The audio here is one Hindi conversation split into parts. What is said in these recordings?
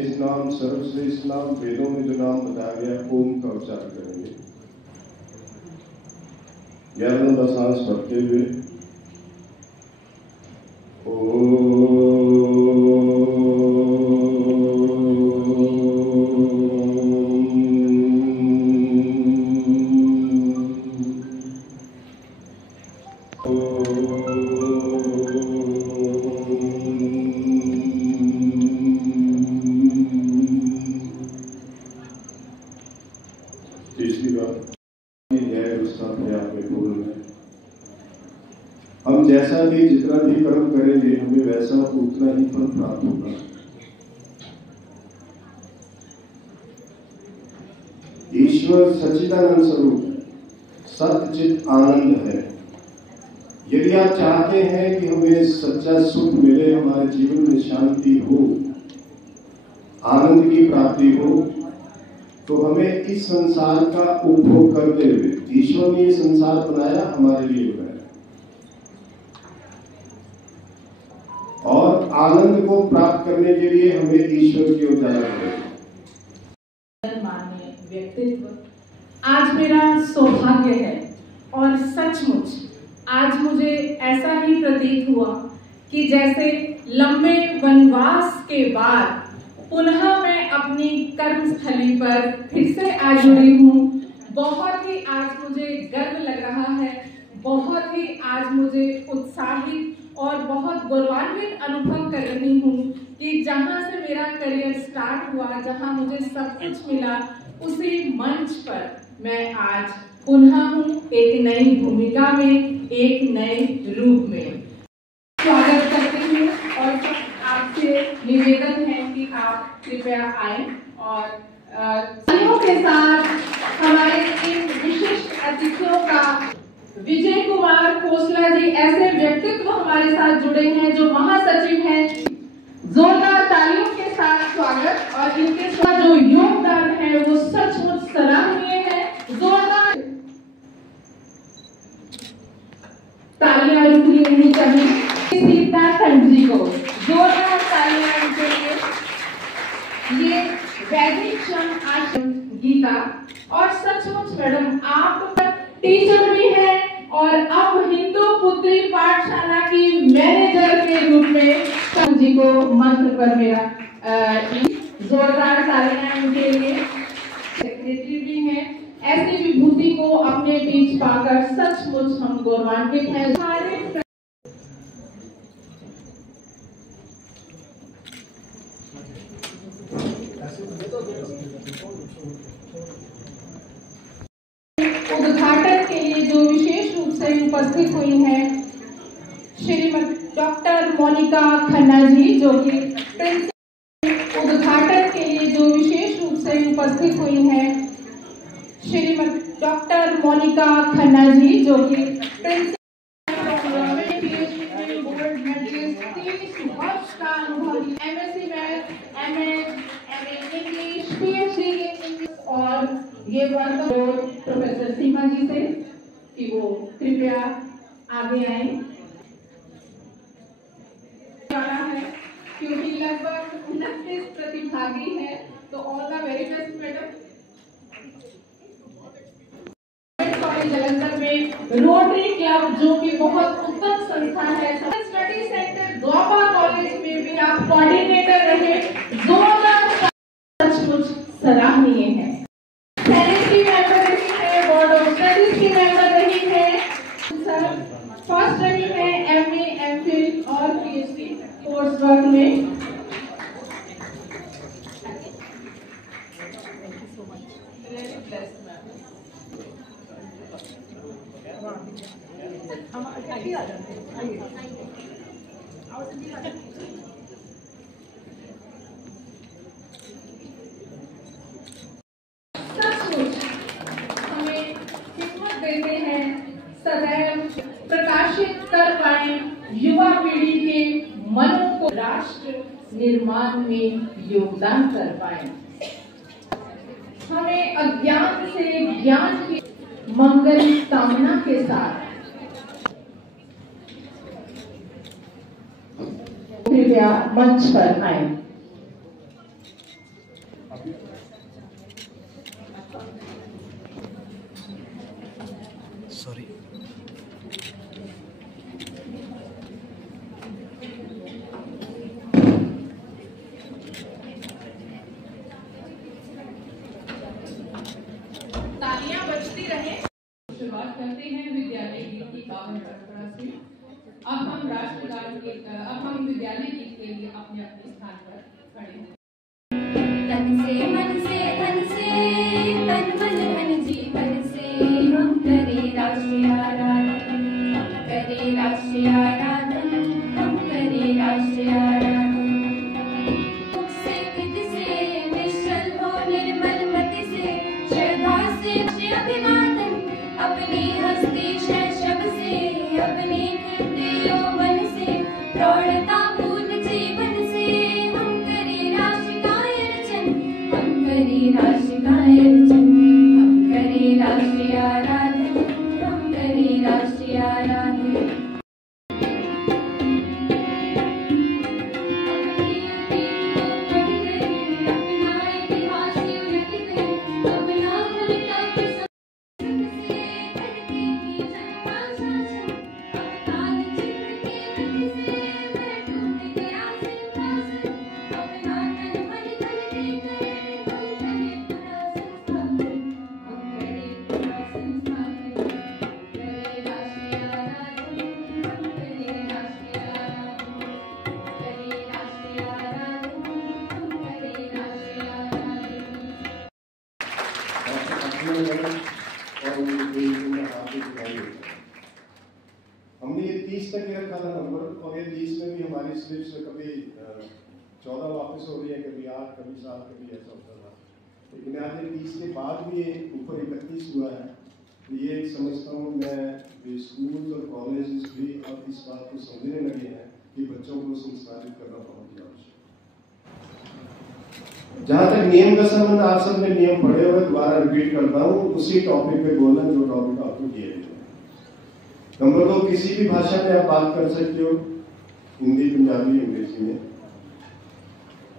इस नाम सर्वश्रेष्ठ नाम वेदों में जो नाम बताया गया ओम का उच्चारण करेंगे। 11 नंबर सांस भरते हुए तीसरी बात, न्याय उसका अपने आप में पूर्ण है। हम जैसा भी जितना भी कर्म करेंगे हमें वैसा उतना ही फल प्राप्त होगा। ईश्वर सच्चिदानंद स्वरूप सच्चित आनंद है। यदि आप चाहते हैं कि हमें सच्चा सुख मिले, हमारे जीवन में शांति हो, आनंद की प्राप्ति हो, तो हमें इस संसार का उपभोग करते हुए, ईश्वर ने ये संसार बनाया हमारे लिए बनाया, और आनंद को प्राप्त करने के लिए हमें ईश्वर की ओर जाना पड़ेगा। माननीय व्यक्तित्व, आज मेरा सौभाग्य है और सचमुच आज मुझे ऐसा ही प्रतीत हुआ कि जैसे लंबे वनवास के बाद पुनः मैं अपनी कर्मस्थली पर फिर से आ जुड़ी हूँ। बहुत ही आज मुझे गर्व लग रहा है, बहुत ही आज मुझे उत्साहित और बहुत गौरवान्वित अनुभव कर रही हूँ कि जहाँ से मेरा करियर स्टार्ट हुआ, जहाँ मुझे सब कुछ मिला, उसी मंच पर मैं आज पुनः हूँ, एक नई भूमिका में, एक नए रूप में। स्वागत करती हूँ और आपसे निवेदन है कि आप कृपया आए और तालियों के साथ हमारे इन विशिष्ट अतिथियों का विजय कुमार खोसला जी ऐसे व्यक्तित्व हमारे साथ जुड़े हैं जो महासचिव हैं। जोरदार तालियों के साथ स्वागत, और इनके साथ जो योगदान है वो सचमुच सराहनीय है। जोरदार तालियां रुकनी नहीं चाहिए। सीताखंड जी को जोरदार तालियां उनके लिए। ये वैदिक श्रम आश्रम गीता, और सचमुच मैडम आप टीचर भी हैं और अब हिंदू पुत्री पाठशाला की मैनेजर के रूप में जी को मंत्र पर मेरा जोरदार तालियां उनके लिए। सेक्रेटरी भी हैं। ऐसी विभूति को अपने बीच पाकर सचमुच हम गौरवान्वित हैं। उद्घाटन के लिए जो विशेष रूप से उपस्थित हुई हैं श्रीमती डॉक्टर मोनिका खन्ना जी, जो कि उद्घाटन के लिए जो विशेष रूप से उपस्थित हुई हैं श्रीमती डॉक्टर मोनिका खन्ना जी, जो कि गोल्ड मेडलिस्ट, 30 वर्ष का अनुभव, MSc math, MA English, PhD English, और ये वर्ग प्रोफेसर सीमा जी से कि वो कृपया आगे आए। है क्योंकि लगभग 29 प्रतिभागी हैं, तो all the very best madam. College Jalandhar में रोटरी क्लब, जो कि बहुत उत्तम संस्था है, स्टडी सेंटर गोपा कॉलेज में भी आप कोऑर्डिनेटर रहे, जोरदार सचमुच सराहनीय है। सेनेटरी मेंबर रही है, बोर्ड ऑफ स्टडीज की मेंबर रही है, सर फर्स्ट रही है MA, MPhil और PhD कोर्स वर्क में। हमें हिम्मत देते हैं सदैव प्रकाशित कर पाए युवा पीढ़ी के मनों को, राष्ट्र निर्माण में योगदान कर पाए। हमें अज्ञान से ज्ञान की मंगल कामना के साथ कृपया मंच पर आए। सॉरी। तालियां बजती रहे। शुरुआत करते हैं विद्यालय गीत की पावन परंपरा से। अब हम विद्यालय गीत के लिए अपने अपने स्थान पर खड़े हैं। तन से मन से धन से तन मन धन जीवन से हम करें राष्ट्रीय आराधन, हम करें राष्ट्रीय आराधन, हम करें राष्ट्रीय आराधन। मुख से कृत से निश्चल हो निर्मल मति से श्रद्धा से अभिवादन, अपनी हस्ती शैशव से अपनी कृत्य यौवन से प्रौढ़ता पूर्ण जीवन से हम करें राष्ट्र का अर्चन, हम करें राष्ट्र का अर्चन, हम करें राष्ट्रीय आराधन, हम करें राष्ट्रीय आराधन। अपनी अतीत को पढ़कर अपना इतिहास उलट कर अपना भविष्य से धरती की जनता शासन, अवतार चित्र के रंग से वह टूट गया सिंहासन, अपना तन मन धन देकर हम करें पूरा संस्थापन, हम करें पूरा संस्थापन, करें राष्ट्रीय आराधन, हम करें राष्ट्रीय आराधन, करें राष्ट्रीय आराधन, हम करें राष्ट्रीय आराधन। और उनके में हाथी दिखाई देता है। हमने ये 30 तक ही रखा था नंबर, और ये 30 में भी हमारी स्लिप्स में कभी 14 वापस हो रही है, कभी 8, कभी 7, कभी ऐसा होता था। लेकिन आज ये 30 के बाद भी ये ऊपर 31 हुआ है। तो ये समझता हूँ मैं स्कूल और कॉलेज भी अब इस बात को समझने लगे हैं कि बच्चों को संस्कारित करना बहुत ही आवश्यक है। जहां तक नियम का संबंध, आप सबने नियम पढ़े हुए, दोबारा रिपीट करता हूँ, उसी टॉपिक पे बोलना जो टॉपिक आपको दिए गए। नंबर 2, किसी भी भाषा में आप बात कर सकते हो, हिंदी, पंजाबी, अंग्रेजी में,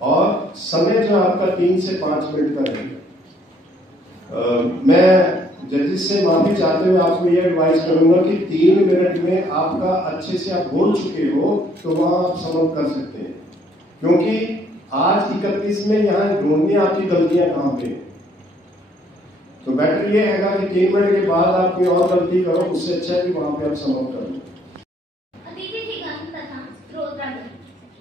और समय जो आपका 3 से 5 मिनट का रहेगा। मैं जजेस से माफी चाहते हुए आपको ये एडवाइस करूंगा कि 3 मिनट में आपका अच्छे से आप बोल चुके हो तो वहां आप समाप्त कर सकते हैं, क्योंकि आज 31 में यहाँ ढूंढनी आपकी गलतियां कहां पे। तो बेटर ये हैगा कि 3 मिनट के बाद आप कोई और गलती करो, उससे अच्छा है कि वहां पे आप समाप्त कर लो। अतिथिगण तथा श्रोतागण,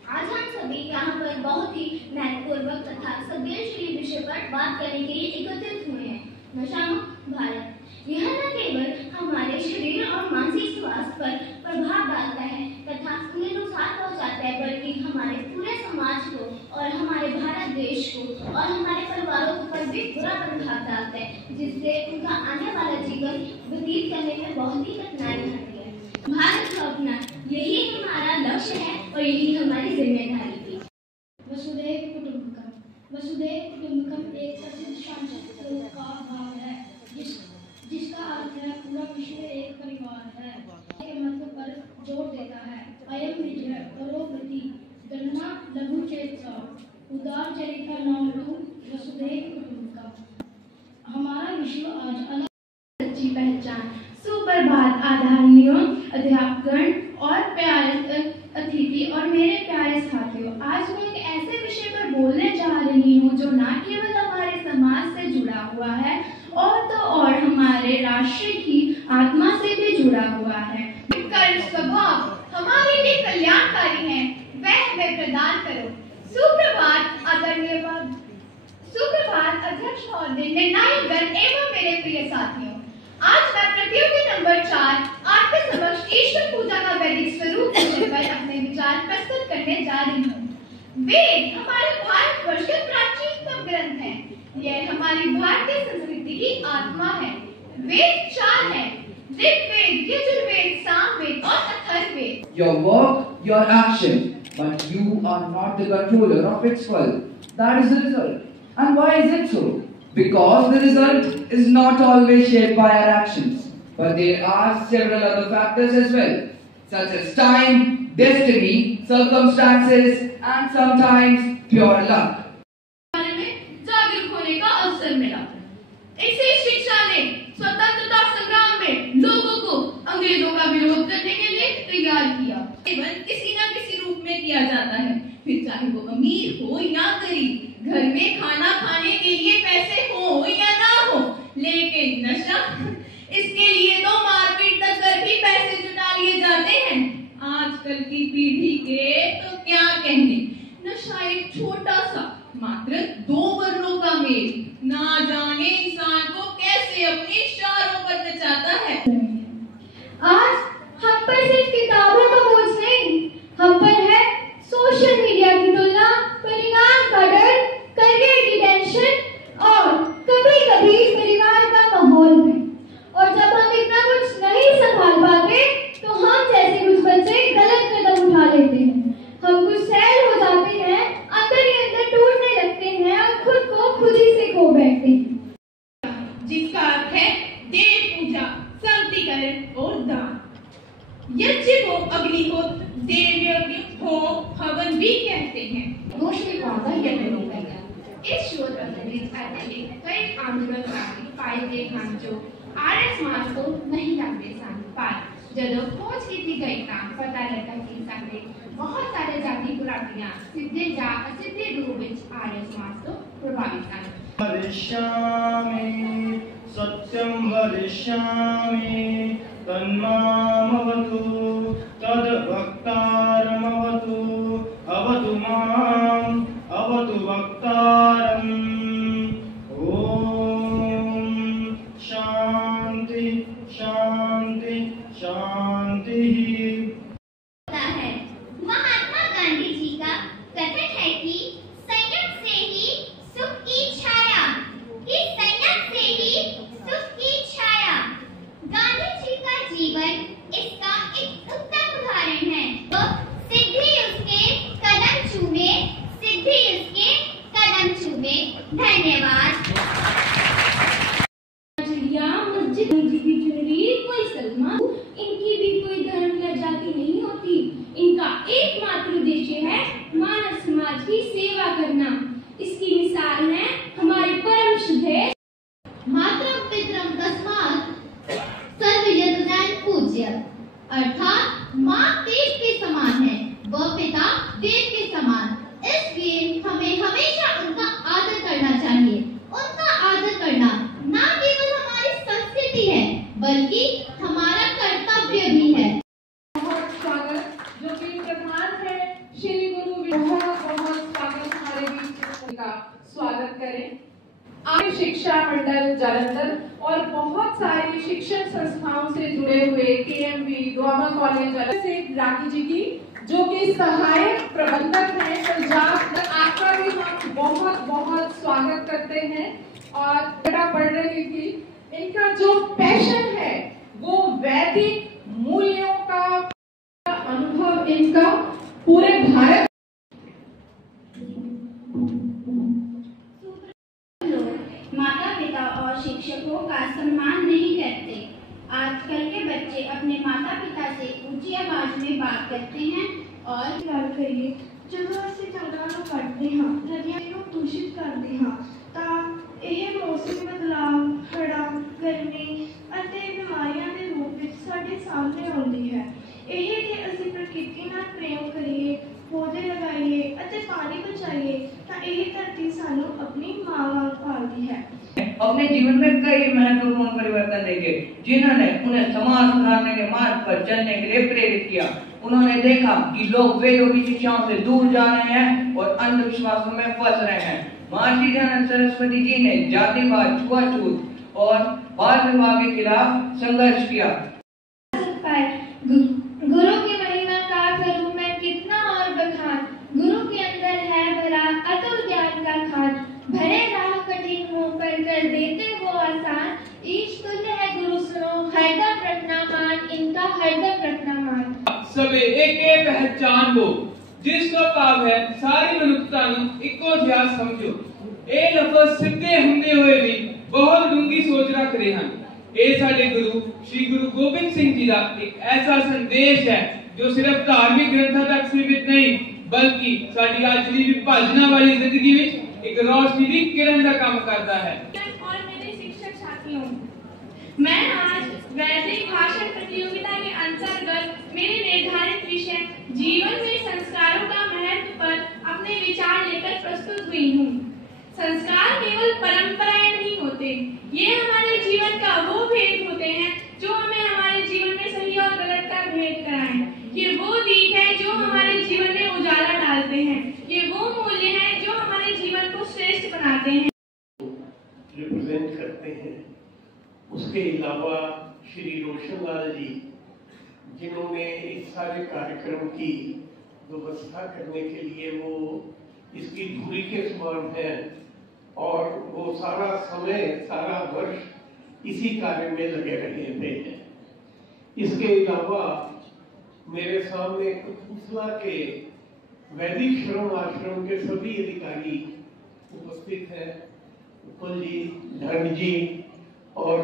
आज हम सभी यहाँ पर बहुत ही महत्वपूर्ण तथा संवेदनशील विषय पर बात करने के लिए एकत्रित हुए हैं, नशा मुक्त भारत। यह न केवल हमारे शरीर और मानसिक स्वास्थ्य पर प्रभाव डालता है तथा उन्हें नुकसान पहुंचाता है, बल्कि हमारे पूरे समाज को और हमारे भारत देश को और हमारे परिवारों पर भी बुरा प्रभाव डालता है, जिससे उनका आने वाला जीवन व्यतीत करने में बहुत ही कठिनाई होती है। भारत को अपना यही हमारा लक्ष्य है और यही हमारी जिम्मेदारी भी। वसुधैव कुटुंबकम, वसुधैव कुटुंबकम एक प्रसिद्ध सांस्कृतिक का भाव है, जिसका अर्थ है पूरा विश्व एक परिवार है, के महत्व पर जोर देता है। अयम विजय परोगति गणना लघु चेतसा उदार चरित्र नामतु वसुधैव कुटुंबकम। हमारा विश्व आज अलग सच्ची पहचान। सुप्रभात आदरणीय अध्यापकगण और प्यारे अतिथि और मेरे प्यारे साथियों, आज मैं एक ऐसे विषय पर बोलने जा रही हूँ जो न केवल हमारे समाज से जुड़ा हुआ है और तो और हमारे राष्ट्र की आत्मा से भी जुड़ा हुआ है। कर्म स्वभाव हमारे लिए कल्याणकारी है, वह हमें प्रदान करो। सुप्रभात आदरणीय सुप्रभात अध्यक्ष महोदय, निर्णायकगण एवं मेरे प्रिय साथियों, आज मैं प्रतियोगी नंबर 4 आपके समक्ष ईश्वर पूजा का वैदिक स्वरूप विषय पर अपने विचार प्रस्तुत करने जा रही हूँ। वेद हमारे भारतवर्ष के प्राचीनतम ग्रंथ है। यह हमारी भारतीय संस्कृति की आत्मा है। वेद 4 है, ऋग्वेद, यजुर्वेद, सामवेद और Atharvaveda. Your work, your action, but you are not the controller of its fall. That is the result. And why is it so? Because the result is not always shaped by our actions, but there are several other factors as well, such as time, destiny, circumstances, and sometimes pure luck. बारे में जागरूक होने का अवसर मिला। इसी शिक्षा ने स्वतंत्रता संग्राम में लोगों आजकल की पीढ़ी के तो क्या कहने। नशा एक छोटा सा मात्र 2 वर्णों का मेल, ना जाने इंसान को कैसे अपने इशारों पर नचाता है। आज हम पर सिर्फ किताबों का बोझ नहीं, हम पर है सोशल मीडिया की तुलना, परिणाम का डर, करियर की टेंशन और कभी-कभी परिवार का माहौल भी। और जब हम इतना कुछ नहीं संभाल पाते तो हम जैसे कुछ बच्चे गलत कदम उठा लेते हैं। हम गुस्सैल हो जाते हैं, अंदर ही अंदर टूटने लगते हैं और खुद को खुद ही से खो बैठते हैं। जिसका अर्थ है देव पूजा, संगीकरण और दान। यज्ञ को अग्निहोत्र, देव यज्ञ, होम, हवन भी कहते हैं। इस शोध आधारित कई आंदोलन पाए गए हैं जो आर्य समाज को नहीं लगते सन, पर जदों खोज की गई था पता लगा कि साडे बहुत सारे जाति कुरातियां सिद्धे जा असिद्धे रूप में आर्य समाज को प्रभावित कर। वरिष्यामि सत्यं वरिष्यामि तन्मामवतु तद्भक्तारमवतु अवतु माम् अवतु भक्तारम्। ओम शांति शांति शांति। महात्मा गांधी जी का कथन है कि संयम से ही सुख की छाया, कि संयम से ही सुख की छाया। गांधी जी का जीवन इसका एक उत्तम उदाहरण है। तो सिद्धि उसके कदम चूमे, सिद्धि उसके कदम चूमे। धन्यवाद। कोई सलमान, इनकी भी कोई धर्म या जाति नहीं होती। इनका एकमात्र उद्देश्य है मानव समाज की सेवा करना। इसकी मिसाल है हमारे परम शुद्धे मातरम पितरम तस्मात् सर्वयज्ञान पूज्य, अर्थात माँ देव के समान है, वह पिता देव के समान। इसलिए हमें हमेशा उनका आदर करना चाहिए। उनका आदर करना न केवल हमारी संस्कृति है बल्कि हमारा कर्तव्य भी है। बहुत स्वागत जो कि प्रधान है श्री गुरु, बहुत स्वागत हमारे बीच का स्वागत करें। आर्य शिक्षा मंडल जालंधर और बहुत सारी शिक्षण संस्थाओं से जुड़े हुए केएमवी दुआमा कॉलेज से राखी जी की जो कि सहायक प्रबंधक हैं पंजाब, आपका भी हम बहुत बहुत स्वागत करते हैं। और बेटा पढ़ रही थी, इनका जो पैशन है वो वैदिक मूल्यों का अनुभव इनका पूरे भारत। माता पिता और शिक्षकों का सम्मान नहीं करते। आजकल के बच्चे अपने माता पिता से ऊंची आवाज में बात करते हैं और ਗੱਲ ਕਰੀਏ ਜਦੋਂ ਅਸੀਂ ਜੰਗਲਾਂ ਨੂੰ ਕੱਟਦੇ ਹਾਂ, ਨਦੀਆਂ ਨੂੰ ਦੂਸ਼ਿਤ ਕਰਦੇ ਹਾਂ ਤਾਂ ਇਹ ਮੌਸਮੀ ਬਦਲਾਅ, ਹੜ੍ਹਾਂ, ਗਰਮੀ ਅਤੇ ਬਿਮਾਰੀਆਂ ਦੇ ਰੂਪ ਵਿੱਚ ਸਾਡੇ ਸਾਹਮਣੇ ਆਉਂਦੀ ਹੈ। ਇਹ ਜੇ ਅਸੀਂ ਪ੍ਰਕਿਰਤੀ ਨਾਲ ਪ੍ਰੇਮ ਕਰੀਏ, ਪੌਦੇ ਲਗਾਈਏ ਅਤੇ ਪਾਣੀ ਬਚਾਈਏ ਤਾਂ ਇਹ ਧਰਤੀ ਸਾਨੂੰ ਆਪਣੀ ਮਾਂ ਵਾਂਗ ਪਾਲਦੀ है। अपने जीवन में कई महत्वपूर्ण परिवर्तन देखे जिन्होंने उन्हें समाज सुधारने के मार्ग पर चलने के लिए प्रेरित किया। उन्होंने देखा कि लोग वेदों की शिक्षाओं से दूर जा रहे हैं और अंधविश्वासों में फंस रहे हैं। महर्षि दयानंद सरस्वती जी ने जातिवाद, छुआछूत और बाल विवाह के खिलाफ संघर्ष किया। गुरु की महिमा का करूं मैं कितना और बखान, गुरु के अंदर है भरा अतुल ज्ञान का खान, भरे राह कठिन हो पर कर देते वो आसान, ईश तुल्य है गुरु सुनो हरदम रखना मान, इनका हरदम रखना मान। सबे एक पहचान वो जिसका भाव है सारी मनुष्यता ਨੂੰ ਇੱਕੋ ਜਿਹਾ ਸਮਝੋ। ਇਹ ਲਫ਼ਜ਼ ਸਿੱਧੇ ਹੁੰਦੇ ਹੋਏ ਵੀ ਬਹੁਤ ਡੂੰਗੀ ਸੋਚ ਰੱਖਦੇ ਹਨ। ਇਹ ਸਾਡੇ ਗੁਰੂ श्री गुरु गोबिंद सिंह जी का एक ऐसा संदेश है जो सिर्फ धार्मिक ग्रंथों तक सीमित नहीं बल्कि साडी आज दी विभाजना वाली जिंदगी में एक रोशनी की किरण का काम करता है। और मेरे शिक्षक साथियों, मैं आज वैदिक भाषण प्रतियोगिता के अंतर्गत मेरे निर्धारित विषय जीवन में संस्कारों का महत्व पर अपने विचार लेकर प्रस्तुत हुई हूँ। संस्कार केवल परंपराएं नहीं होते, ये हमारे जीवन का वो भेद होते हैं जो हमें हमारे जीवन में सही और गलत का भेद कराएं। ये वो दीप है रोशन लाल जी, जिन्होंने इस सारे कार्यक्रम की व्यवस्था करने के लिए वो इसकी धुरी के समान है और वो सारा समय, सारा वर्ष इसी कार्य में लगे रहे थे। इसके अलावा मेरे सामने कपूरथला के वैदिक श्रम आश्रम के सभी अधिकारी उपस्थित हैं, उपल जी, धन जी, और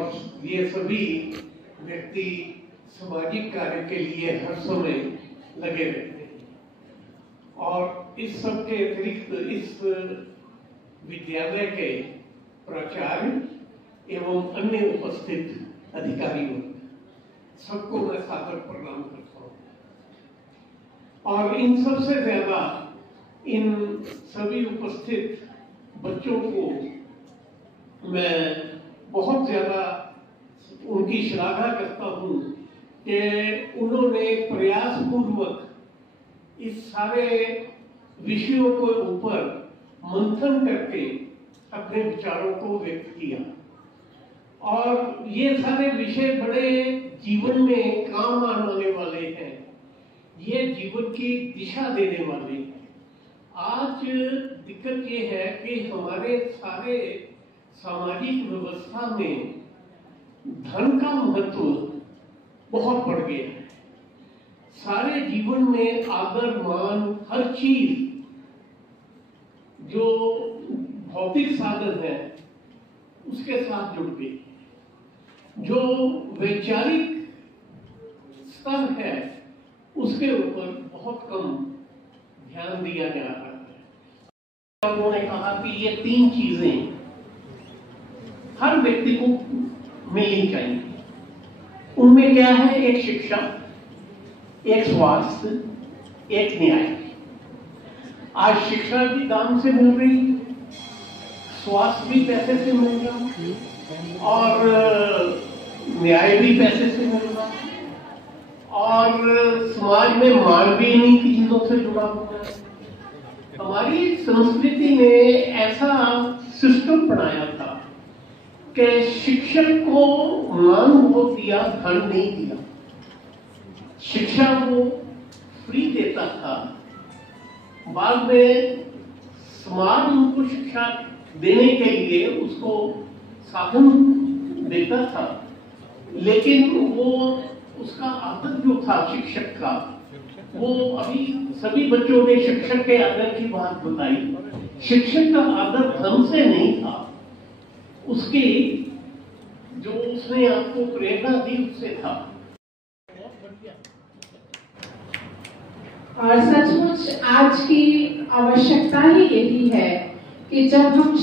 ये सभी व्यक्ति सामाजिक कार्य के लिए हर समय लगे रहते हैं। और इस सब के अतिरिक्त इस विद्यालय के प्राचार्य एवं अन्य उपस्थित अधिकारियों सबको मैं सादर प्रणाम करता हूँ। और इन सबसे ज्यादा इन सभी उपस्थित बच्चों को मैं बहुत ज्यादा उनकी श्लाघा करता हूँ कि उन्होंने प्रयास पूर्वक इस सारे विषयों के ऊपर मंथन करके अपने विचारों को व्यक्त किया। और ये सारे विषय बड़े जीवन में काम आने वाले हैं, ये जीवन की दिशा देने वाले हैं। आज दिक्कत ये है कि हमारे सारे सामाजिक व्यवस्था में धन का महत्व बहुत बढ़ गया है। सारे जीवन में आदर, मान, हर चीज जो भौतिक साधन है उसके साथ जुड़ गई। जो वैचारिक स्तर है उसके ऊपर बहुत कम ध्यान दिया जा रहा है। उन्होंने कहा कि ये तीन चीजें हर व्यक्ति को मिलनी चाहिए। उनमें क्या है? एक शिक्षा, एक स्वास्थ्य, एक न्याय। आज शिक्षा भी दान से मिल रही, स्वास्थ्य भी पैसे से मिल रहा और न्याय भी पैसे से मिल रहा और समाज में मान भी इन्हीं की चीजों से जुड़ा हुआ है। हमारी संस्कृति ने ऐसा सिस्टम बनाया था कि शिक्षक को मान बहुत दिया, धन नहीं दिया। शिक्षा वो फ्री देता था, बाद में समाज उनको शिक्षा देने के लिए उसको साधन देता था, लेकिन वो उसका आदर जो था शिक्षक का, वो अभी सभी बच्चों ने शिक्षक के आदर की बात बताई। शिक्षक का आदर धन से नहीं था, उसकी जो उसने आपको प्रेरणा दी उससे था। और सचमुच आज की आवश्यकता ही यही है कि जब हम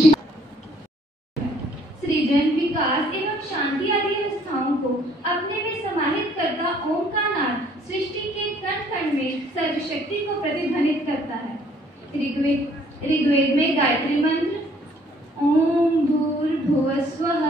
सृजन, विकास एवं शांति आदि अवस्थाओं को अपने में समाहित करता ओम का नाद सृष्टि के कण कण में सर्वशक्ति को प्रतिध्वनित करता है। ऋग्वेद में गायत्री मंत्र ओम भूर्भुवस्वः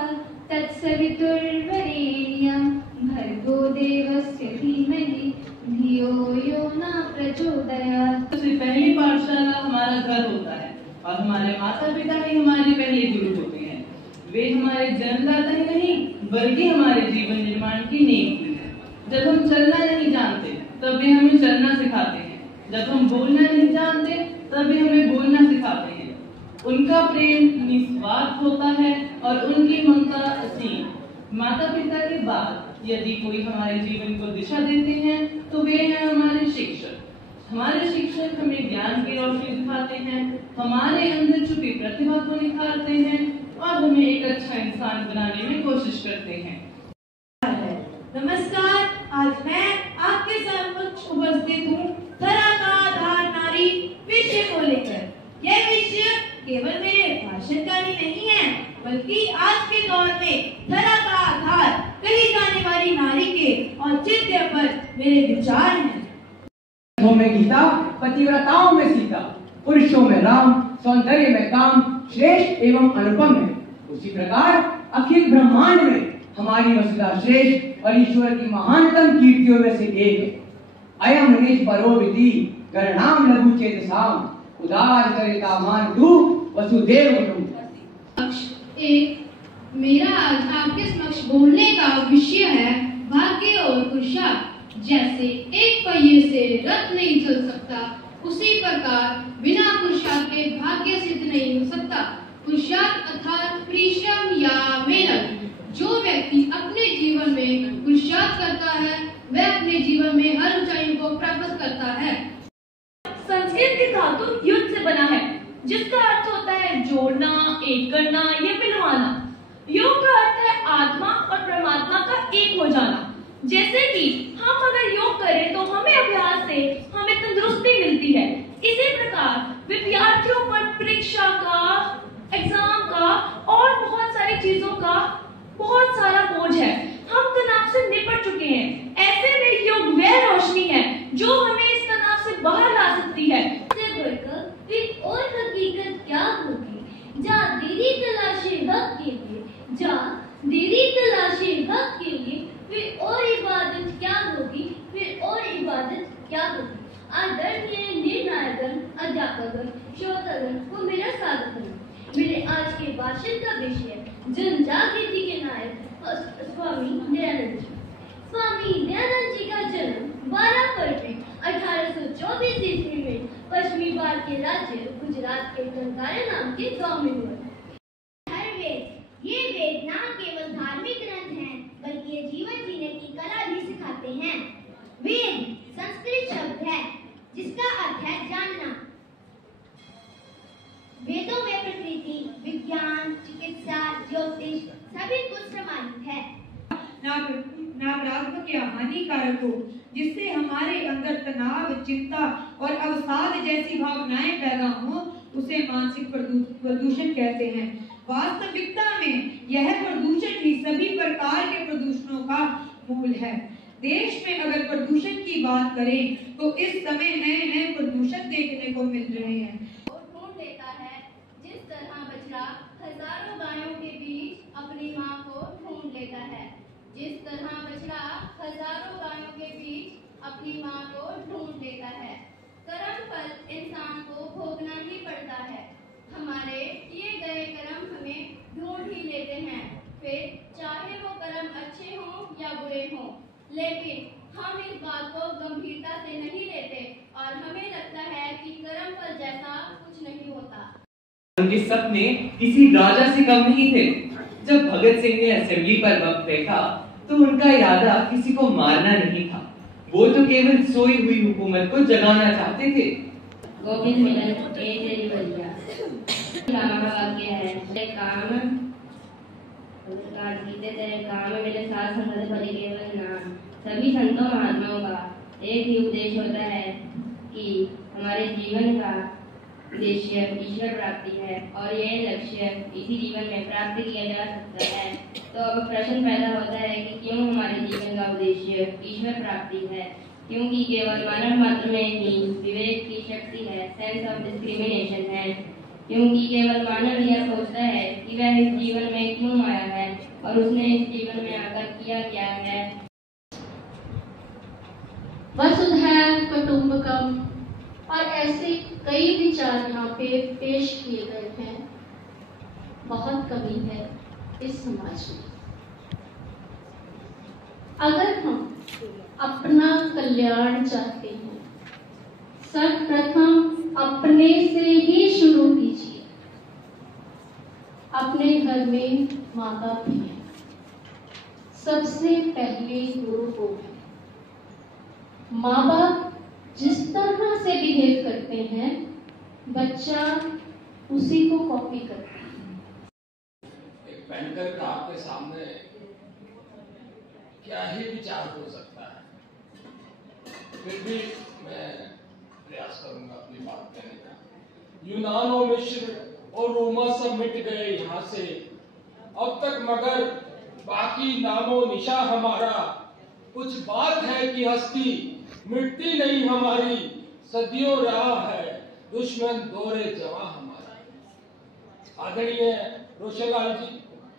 तत्सवितुर्वरेण्यं भर्गो देवस्य धीमहि धियो यो न प्रचोदयात्। सबसे पहली पाठशाला हमारा घर होता है और हमारे माता पिता ही हमारे पहले गुरु होते हैं। वे हमारे जन्मदाता ही नहीं बल्कि हमारे जीवन निर्माण की नींव भी है। जब हम चलना नहीं जानते तब वे हमें चलना सिखाते हैं, जब हम बोलना नहीं जानते तब वे हमें बोलना सिखाते हैं। उनका प्रेम निस्वार्थ होता है और उनकी ममता असीम। माता पिता के बाद यदि कोई हमारे जीवन को दिशा देते हैं तो वे हैं हमारे शिक्षक। हमारे शिक्षक हमें ज्ञान की रोशनी दिखाते हैं, हमारे अंदर छुपी प्रतिभा को निखारते हैं और हमें एक अच्छा इंसान बनाने में कोशिश करते हैं। नमस्कार, आज मैं आपके समक्ष उपस्थित हूँ धरा का आधार नारी विषय को लेकर। यह विषय केवल मेरे भाषण का ही नहीं है, बल्कि आज के दौर में धरा का आधार कही जाने वाली नारी के औचित्य पर मेरे विचार हैं। में गीता, पतिव्रताओं में सीता, पुरुषों में राम, सौंदर्य में काम श्रेष्ठ एवं अनुपम है। उसी प्रकार अखिल ब्रह्मांड में हमारी वसुधा श्रेष्ठ और ईश्वर की महानतम कीर्तियों में से एक है। अयम निज परो विधि गणनाम लघु चेतसाम उदार चरिता मानतु वसुदेव एक मेरा आज आपके समक्ष बोलने का विषय है भाग्य और पुरुषार्थ जैसे एक पहिए से रथ नहीं चल सकता, उसी प्रकार बिना पुरुषार्थ के भाग्य सिद्ध नहीं हो सकता। पुरुषार्थ अर्थात परिश्रम या मेहनत। जो व्यक्ति अपने जीवन में पुरुषार्थ करता है वह अपने जीवन में हर ऊंचाई को प्राप्त करता है। संस्कृत के धातु युद्ध से बना है, जिसका अर्थ होता है जोड़ना, एक करना या मिलवाना। योग का अर्थ है आत्मा और परमात्मा का एक हो जाना। जैसे कि हम अगर योग करें तो हमें अभ्यास से हमें तंदुरुस्ती मिलती है। इसी प्रकार विद्यार्थियों पर परीक्षा का, एग्जाम का और बहुत सारी चीजों का बहुत सारा बोझ है। हम तनाव से निपट चुके हैं। ऐसे में योग वह रोशनी है जो हमें इस तनाव से बाहर ला सकती है। फिर और हकीकत क्या होगी? जहाँ देरी तलाशे वक्त के लिए, जहाँ देरी तलाशे वक्त के लिए, फिर और इबादत क्या होगी? फिर और इबादत क्या होगी? आदरणीय निर्णायकगण, अध्यापकगण, श्रोतागण को मेरा स्वागत है। मेरे आज के भाषण का विषय जन जागृति के नायक स्वामी दयानंद जी। स्वामी दयानंद जी का जन्म 12 फरवरी 1824 ईस्वी में पश्चिमी भारत के राज्य गुजरात के टंकारा नाम के गांव में हुआ। हर वेद, ये वेद न केवल धार्मिक ग्रंथ हैं, बल्कि ये जीवन जीने की कला भी सिखाते हैं। वेद संस्कृत शब्द है जिसका अर्थ है जानना। वेदों में प्रकृति, विज्ञान, चिकित्सा, ज्योतिष सभी कुछ प्रमाणित है। नकारात्मक या हानिकारक हो, जिससे हमारे अंदर तनाव, चिंता और अवसाद जैसी भावनाएं पैदा हो, उसे मानसिक प्रदूषण कहते हैं। वास्तविकता में यह प्रदूषण ही सभी प्रकार के प्रदूषणों का मूल है। देश में अगर प्रदूषण की बात करें तो इस समय नए नए प्रदूषण देखने को मिल रहे हैं। ढूंढ लेता है जिस तरह बछड़ा हजारों गायों के बीच अपनी मां को ढूंढ लेता है, जिस तरह बछड़ा हजारों गायों के बीच अपनी मां को ढूंढ लेता है। कर्म फल इंसान को भोगना ही पड़ता है। हमारे किए गए कर्म हमें ढूंढ ही लेते हैं, फिर चाहे वो कर्म अच्छे हों या बुरे हों। लेकिन हम इस बात को गंभीरता से नहीं लेते और हमें लगता है कि कर्म फल जैसा कुछ नहीं होता। उनके सपने किसी राजा से कम नहीं थे। जब भगत सिंह ने असेंबली पर बम फेंका तो उनका इरादा किसी को मारना नहीं था, वो तो केवल सोई हुई हुकूमत को जगाना चाहते थे। गोविंद मिलन तेरी बलिया वाक्य है, तेरे काम जीते तेरे काम में मेरे साथ संगत भले केवल नाम। सभी संतों महात्माओं का एक ही उद्देश्य होता है कि हमारे जीवन का उद्देश्य ईश्वर प्राप्ति है और यह लक्ष्य इसी जीवन में प्राप्त किया जा सकता है। तो अब प्रश्न पैदा होता है कि क्यों हमारे जीवन का उद्देश्य ईश्वर प्राप्ति है? क्योंकि केवल मानव मात्र में ही विवेक की शक्ति है, सेंस ऑफ डिस्क्रिमिनेशन है। क्योंकि केवल मानव यह सोचता है कि वह इस जीवन में क्यों आया है और उसने इस जीवन में आकर किया क्या है। वसुधैव कुटुंबकम और ऐसे कई विचार यहाँ पे पेश किए गए हैं। बहुत कमी है इस समाज में। अगर हम अपना कल्याण चाहते हैं, सर्वप्रथम अपने से ही शुरू कीजिए। अपने घर में माँ बाप भी हैं, सबसे पहले गुरु को है। माँ बाप जिस तरह से बिहेव करते हैं, बच्चा उसी को कॉपी करता है। एक पेंटर का आपके सामने क्या ही विचार हो सकता है, फिर भी मैं प्रयास करूंगा अपनी बात कहने का। यूनान और मिस्र और रोमा सब मिट गए यहाँ से, अब तक मगर बाकी नामो निशा हमारा। कुछ बात है कि हस्ती मिटती नहीं हमारी, सदियों रहा है दुश्मन दौरे जवां हमारा। आदरणीय रोशनलाल जी,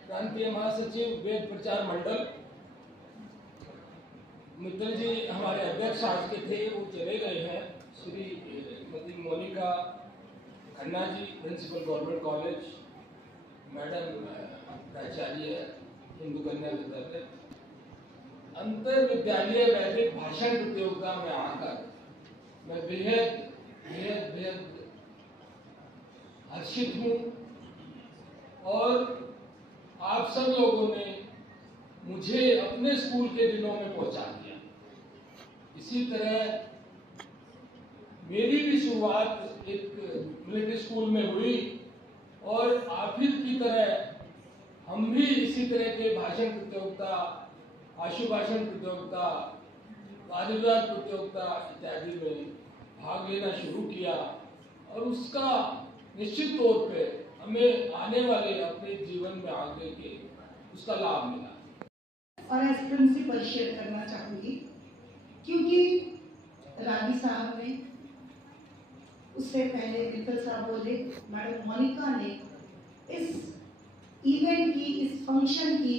प्रांतीय महासचिव वेद प्रचार मंडल, मित्तल जी हमारे अध्यक्ष आज के थे, वो चले गए हैं। Shrimati Monika Khanna ji, principal government college, madam प्राचार्य हिंदू कन्या विद्यालय, अंतर विद्यालय वैदिक भाषण प्रतियोगिता में आकर मैं बेहद बेहद बेहद हर्षित हूँ और आप सब लोगों ने मुझे अपने स्कूल के दिनों में पहुंचा दिया। इसी तरह मेरी भी शुरुआत एक मिलिट्री स्कूल में हुई और आखिर की तरह हम भी इसी तरह के भाषण प्रतियोगिता, आशु भाषण प्रतियोगिता, वादविवाद प्रतियोगिता इत्यादि में भाग लेना शुरू किया और उसका निश्चित तौर पे हमें आने वाले अपने जीवन में आगे के उसका लाभ मिला। और एज प्रिंसिपल शेयर करना चाहूंगी क्योंकि रागी साहब ने, उससे पहले मित्तल साहब बोले, मैडम मोनिका ने इस इवेंट की, इस फंक्शन की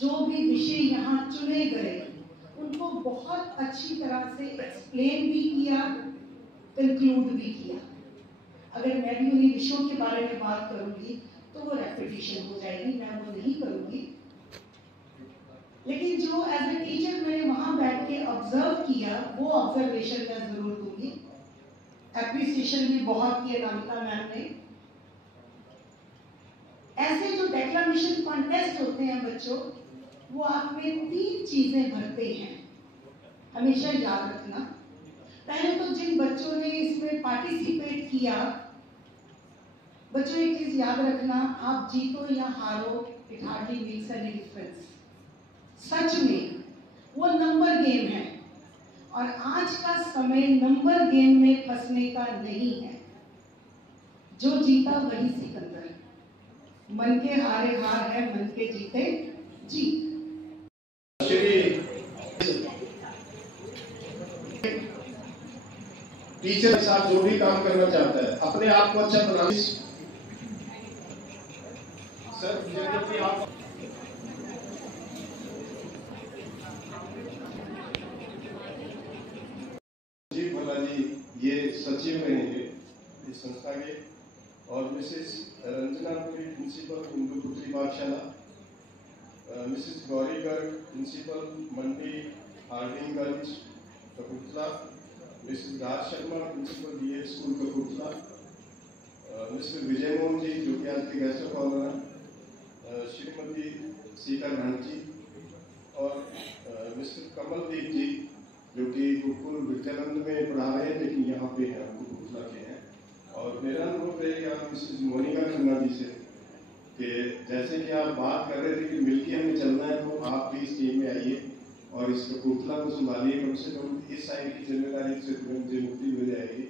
जो भी विषय यहाँ चुने गए उनको बहुत अच्छी तरह से एक्सप्लेन भी किया, कंक्लूड भी किया। अगर मैं भी उन्हीं विषयों के बारे में बात करूंगी तो वो रेपिटेशन हो जाएगी, मैं वो नहीं करूंगी। लेकिन जो एज ए टीचर मैंने वहां बैठ के ऑब्जर्व किया वो ऑब्जर्वेशन मैं जरूर दूंगी। एप्रिसिएशन भी बहुत किया नामिका मैम ने। ऐसे जो डेक्लामेशन कॉन्टेस्ट होते हैं बच्चों, वो आप में 3 चीजें भरते हैं, हमेशा याद रखना। पहले तो जिन बच्चों ने इसमें पार्टिसिपेट किया, बच्चों एक चीज याद रखना, आप जीतो या हारो, it hardly makes any difference. सच में वो नंबर गेम है और आज का समय नंबर गेम में फंसने का नहीं है। जो जीता वही सिकंदर। मन के हारे हार है, मन के जीते जीत। टीचर के साथ जो भी काम करना चाहता है, अपने आप को अच्छा बनाने। सर आप जी भोला जी ये सचिव रहेंगे इस संस्था के, और Mrs Ranjana Puri principal Induputri Pathshala, Mrs Gauri Garg principal Mandi Hardinganj Kapurthala, Mrs Raj Sharma principal B Ed school Kapurthala, mister Vijay Mohan ji जो कि आज के गेस्ट ऑफ ऑनर हैं, श्रीमती सीता घांची और मिस्टर कमलदीप जी जो कि गुरुकुल विद्यानंद में पढ़ा रहे हैं लेकिन यहाँ पे हैं, कपूरथला के हैं। और मेरा अनुरोध रहेगा मिसेस मोनिका खन्ना जी से कि जैसे कि आप बात कर रहे थे कि मिलके हमें चलना है, तो आप भी इस टीम में आइए और इस कपूरथला को संभालिए। कम से कम इस साइड की जिम्मेदारी से मुझे मुक्ति मिल जाएगी,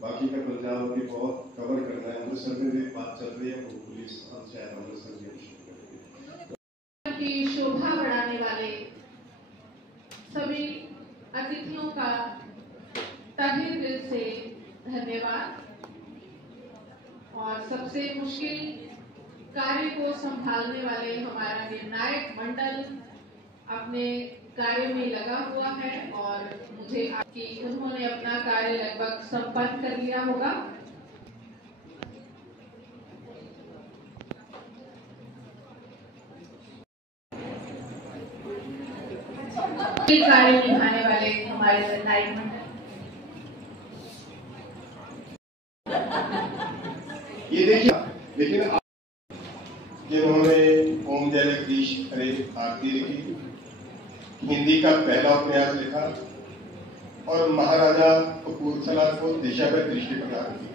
बाकी का पंजाब भी बहुत कवर करना है। अमृतसर में भी बात चल रही है, वो पुलिस शायद अमृतसर में की शोभा बढ़ाने वाले सभी अतिथियों का तहे दिल से धन्यवाद। और सबसे मुश्किल कार्य को संभालने वाले हमारा निर्णायक मंडल अपने कार्य में लगा हुआ है और मुझे कि उन्होंने अपना कार्य लगभग संपन्न कर लिया होगा। कार्य निभाने वाले हमारे निर्णायक मंडल, ये देखिए, लेकिन जिन्होंने ओम जय जगदीश हरे आरती लिखी, हिंदी का पहला उपन्यास लिखा और महाराजा कपूरथला को दिशा में दृष्टि प्रदान की।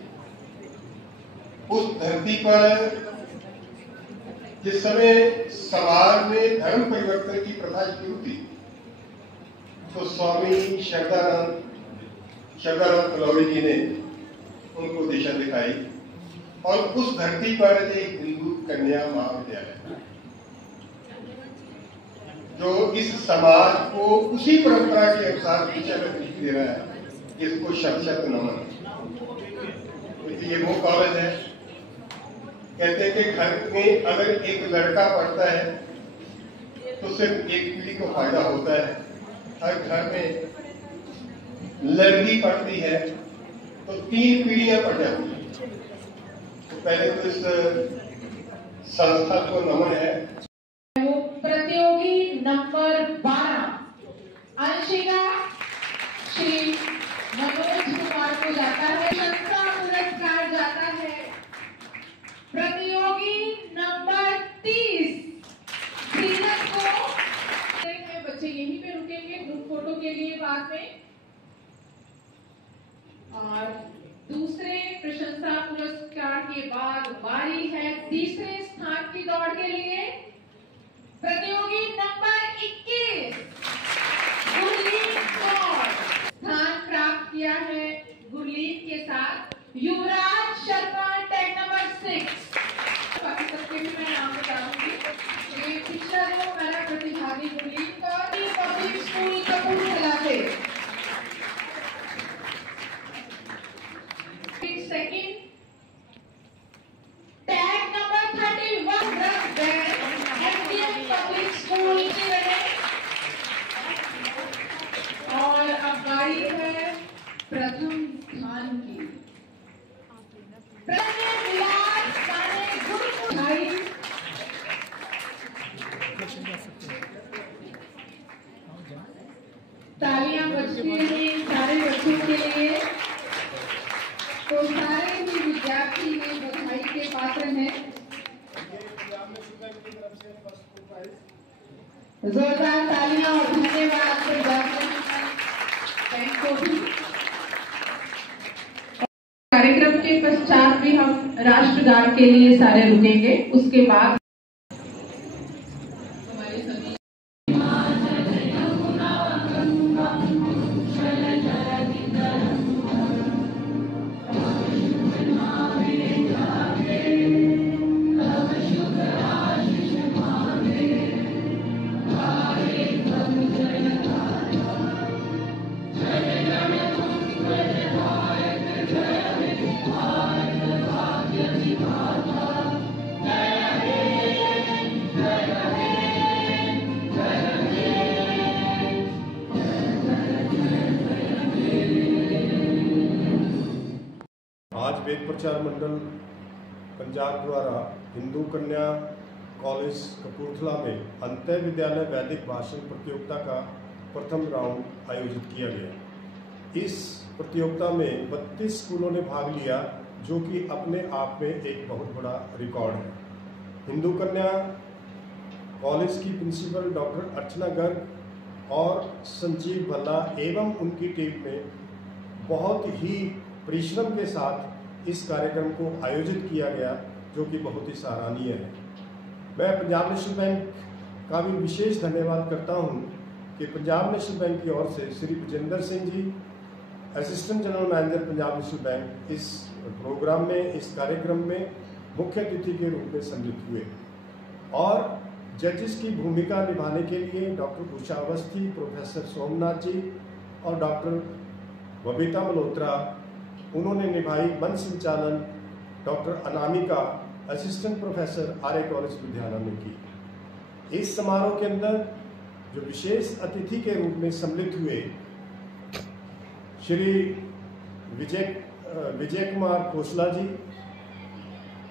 उस धरती पर जिस समय समाज में धर्म परिवर्तन की प्रथा शुरू थी, तो स्वामी शरदानंद कलौड़ी जी ने उनको दिशा दिखाई और उस धरती पर एक हिंदू कन्या महाविद्यालय जो इस समाज को उसी परंपरा के अनुसार दिशा में दृष्टि दे रहा है, इसको शत नमन। तो ये वो कॉलेज है, कहते हैं कि घर में अगर एक लड़का पढ़ता है तो सिर्फ एक पीढ़ी को फायदा होता है, हर घर में लड़की पढ़ती है तो 3 पीढ़ियां पढ़ जाती है। तो पहले तो इस संस्था को नमन है। वो प्रतियोगी नंबर 12 बख्शेगा श्री मनोज कुमार को जाता है। संस्था पुरस्कार जाता है प्रतियोगी नंबर 30 सीरत को। बच्चे यहीं पे रुकेंगे ग्रुप फोटो के लिए बाद में। और दूसरे प्रशंसा पुरस्कार के बाद बारी है तीसरे स्थान की दौड़ के लिए। प्रतियोगी नंबर 21 गुरलीन कौर स्थान प्राप्त किया है गुरलीन के साथ युवराज शर्मा टैग नंबर 6। बाकी सबके भी मैं नाम बताऊंगी। ये पिछला जो हमारा प्रतिभागी गुरलीन कौर पब्लिक स्कूल कपूरथला से। Second tag number 31 SDM public school से रहे। और अब बारी है प्रथम स्थान की। तालियां बजती हैं सारे बच्चों के लिए। तो सारे ही विद्यार्थी में बधाई के पात्र हैं। जोरदार तालियां और धन्यवाद बैंक को भी। कार्यक्रम के पश्चात भी हम राष्ट्रगान के लिए सारे रुकेंगे। उसके बाद आज वेद प्रचार मंडल पंजाब द्वारा हिंदू कन्या कॉलेज कपूरथला में अंतर विद्यालय वैदिक भाषण प्रतियोगिता का प्रथम राउंड आयोजित किया गया। इस प्रतियोगिता में 32 स्कूलों ने भाग लिया, जो कि अपने आप में एक बहुत बड़ा रिकॉर्ड है। हिंदू कन्या कॉलेज की प्रिंसिपल डॉक्टर अर्चना गर्ग और संजीव भल्ला एवं उनकी टीम ने बहुत ही परिश्रम के साथ इस कार्यक्रम को आयोजित किया गया, जो कि बहुत ही सराहनीय है। मैं पंजाब नेशनल बैंक का भी विशेष धन्यवाद करता हूं कि पंजाब नेशनल बैंक की ओर से Shri Vijender Singh ji, assistant general manager Punjab national bank, इस प्रोग्राम में, इस कार्यक्रम में मुख्य अतिथि के रूप में सम्मिलित हुए। और जजेस की भूमिका निभाने के लिए डॉक्टर उषा अवस्थी, प्रोफेसर सोमनाथ जी और डॉक्टर बबीता मल्होत्रा, उन्होंने निभाई। मन संचालन डॉक्टर अनामिका, असिस्टेंट प्रोफेसर आर्य कॉलेज लुधियाना ने की। इस समारोह के अंदर जो विशेष अतिथि के रूप में सम्मिलित हुए श्री विजय कुमार खोसला जी,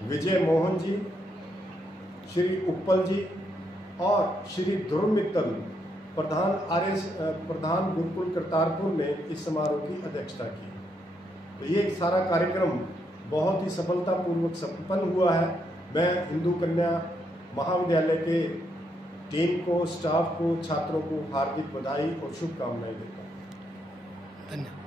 विजय मोहन जी, श्री उपल जी और श्री ध्रुव मित्तल, प्रधान गुरुकुल करतारपुर ने इस समारोह की अध्यक्षता की। तो ये सारा कार्यक्रम बहुत ही सफलतापूर्वक संपन्न हुआ है। मैं हिंदू कन्या महाविद्यालय के टीम को, स्टाफ को, छात्रों को हार्दिक बधाई और शुभकामनाएं देता हूँ। धन्यवाद।